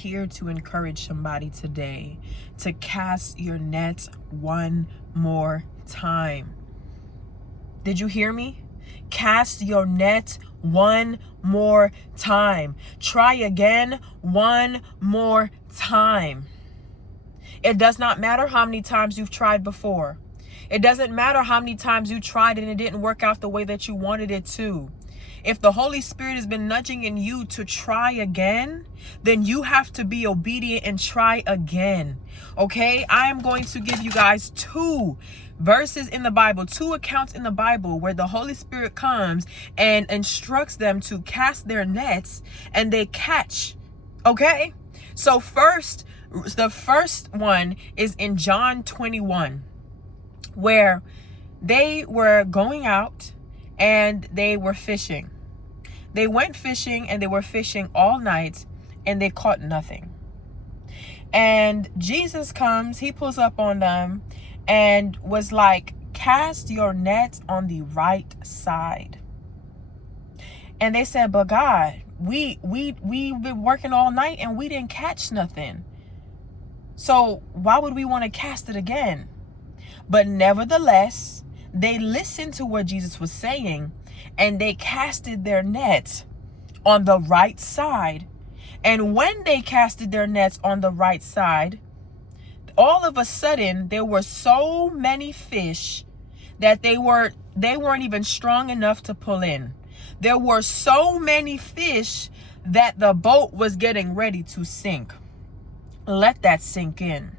Here to encourage somebody today to cast your net one more time. Did you hear me? Cast your net one more time. Try again one more time. It does not matter how many times you've tried before. It doesn't matter how many times you tried and it didn't work out the way that you wanted it to. If the Holy Spirit has been nudging in you to try again, then you have to be obedient and try again. Okay? I am going to give you guys two verses in the Bible, two accounts in the Bible where the Holy Spirit comes and instructs them to cast their nets and they catch. Okay? So the first one is in John 21, where they were going out and they were fishing. They went fishing and they were fishing all night and they caught nothing. And Jesus comes, he pulls up on them and was like, cast your net on the right side. And they said, but God, we've been working all night and we didn't catch nothing. So why would we want to cast it again? But nevertheless, they listened to what Jesus was saying and they casted their nets on the right side. And when they casted their nets on the right side, all of a sudden there were so many fish that they weren't even strong enough to pull in. There were so many fish that the boat was getting ready to sink. Let that sink in.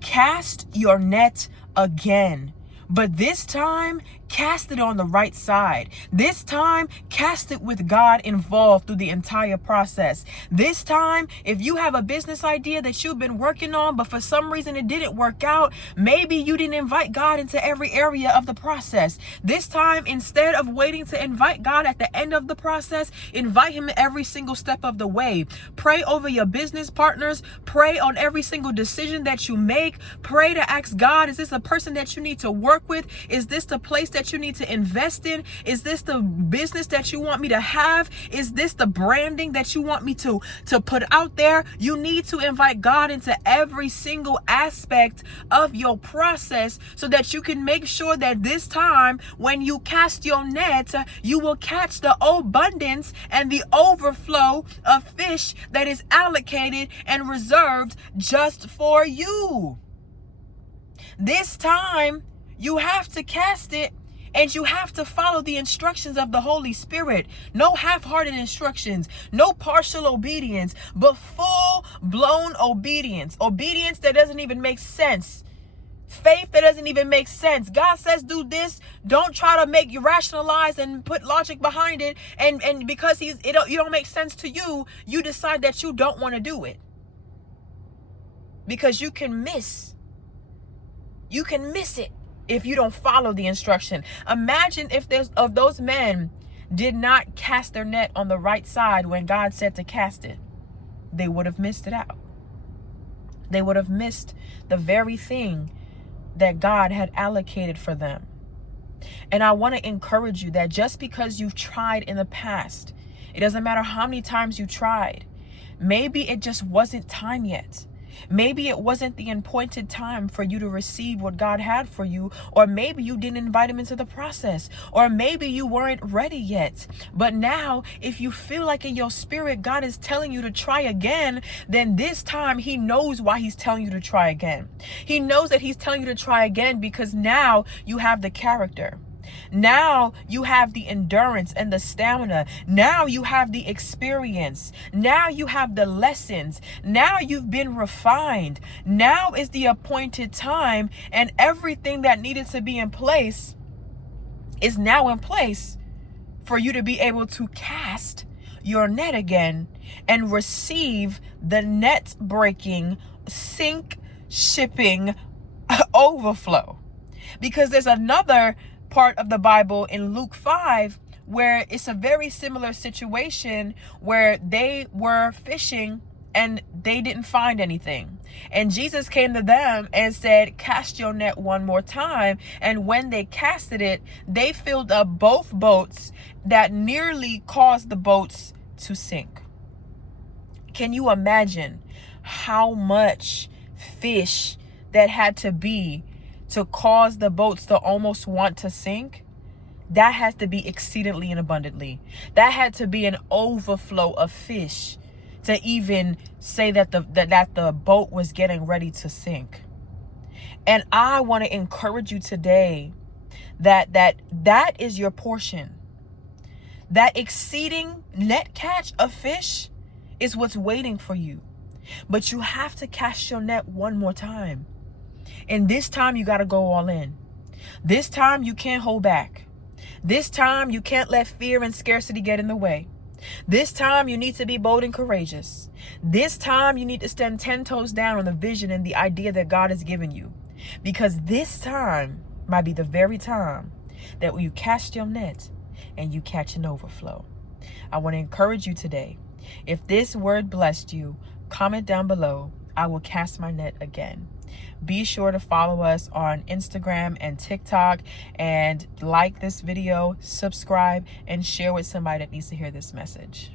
Cast your net again, but this time cast it on the right side. This time, cast it with God involved through the entire process. This time, if you have a business idea that you've been working on, but for some reason it didn't work out, maybe you didn't invite God into every area of the process. This time, instead of waiting to invite God at the end of the process, invite him every single step of the way. Pray over your business partners. Pray on every single decision that you make. Pray to ask God, is this a person that you need to work with? Is this the place that you need to invest in? Is this the business that you want me to have? Is this the branding that you want me to put out there? You need to invite God into every single aspect of your process so that you can make sure that this time when you cast your net, you will catch the abundance and the overflow of fish that is allocated and reserved just for you. This time, you have to cast it and you have to follow the instructions of the Holy Spirit. No half-hearted instructions, no partial obedience, but full-blown obedience. Obedience that doesn't even make sense. Faith that doesn't even make sense. God says do this. Don't try to make you rationalize and put logic behind it. And because you don't make sense to you, you decide that you don't want to do it. Because you can miss it if you don't follow the instruction. Imagine if those men did not cast their net on the right side when God said to cast it. They would have missed it out. They would have missed the very thing that God had allocated for them. And I want to encourage you that just because you've tried in the past, it doesn't matter how many times you tried. Maybe it just wasn't time yet. Maybe it wasn't the appointed time for you to receive what God had for you, or maybe you didn't invite him into the process, or maybe you weren't ready yet. But now, if you feel like in your spirit God is telling you to try again, then this time he knows why he's telling you to try again. He knows that he's telling you to try again because now you have the character. Now you have the endurance and the stamina. Now you have the experience. Now you have the lessons. Now you've been refined. Now is the appointed time, and everything that needed to be in place is now in place for you to be able to cast your net again and receive the net breaking, sink shipping overflow. Because there's another part of the Bible in Luke 5 where it's a very similar situation where they were fishing and they didn't find anything. And Jesus came to them and said, cast your net one more time. And when they casted it, they filled up both boats that nearly caused the boats to sink. Can you imagine how much fish that had to be to cause the boats to almost want to sink? That had to be exceedingly and abundantly. That had to be an overflow of fish to even say that the boat was getting ready to sink. And I want to encourage you today that is your portion. That exceeding net catch of fish is what's waiting for you. But you have to cast your net one more time. And this time you got to go all in. This time you can't hold back. This time you can't let fear and scarcity get in the way. This time you need to be bold and courageous. This time you need to stand 10 toes down on the vision and the idea that God has given you. Because this time might be the very time that you cast your net and you catch an overflow. I want to encourage you today. If this word blessed you, comment down below. I will cast my net again. Be sure to follow us on Instagram and TikTok, and like this video, subscribe, and share with somebody that needs to hear this message.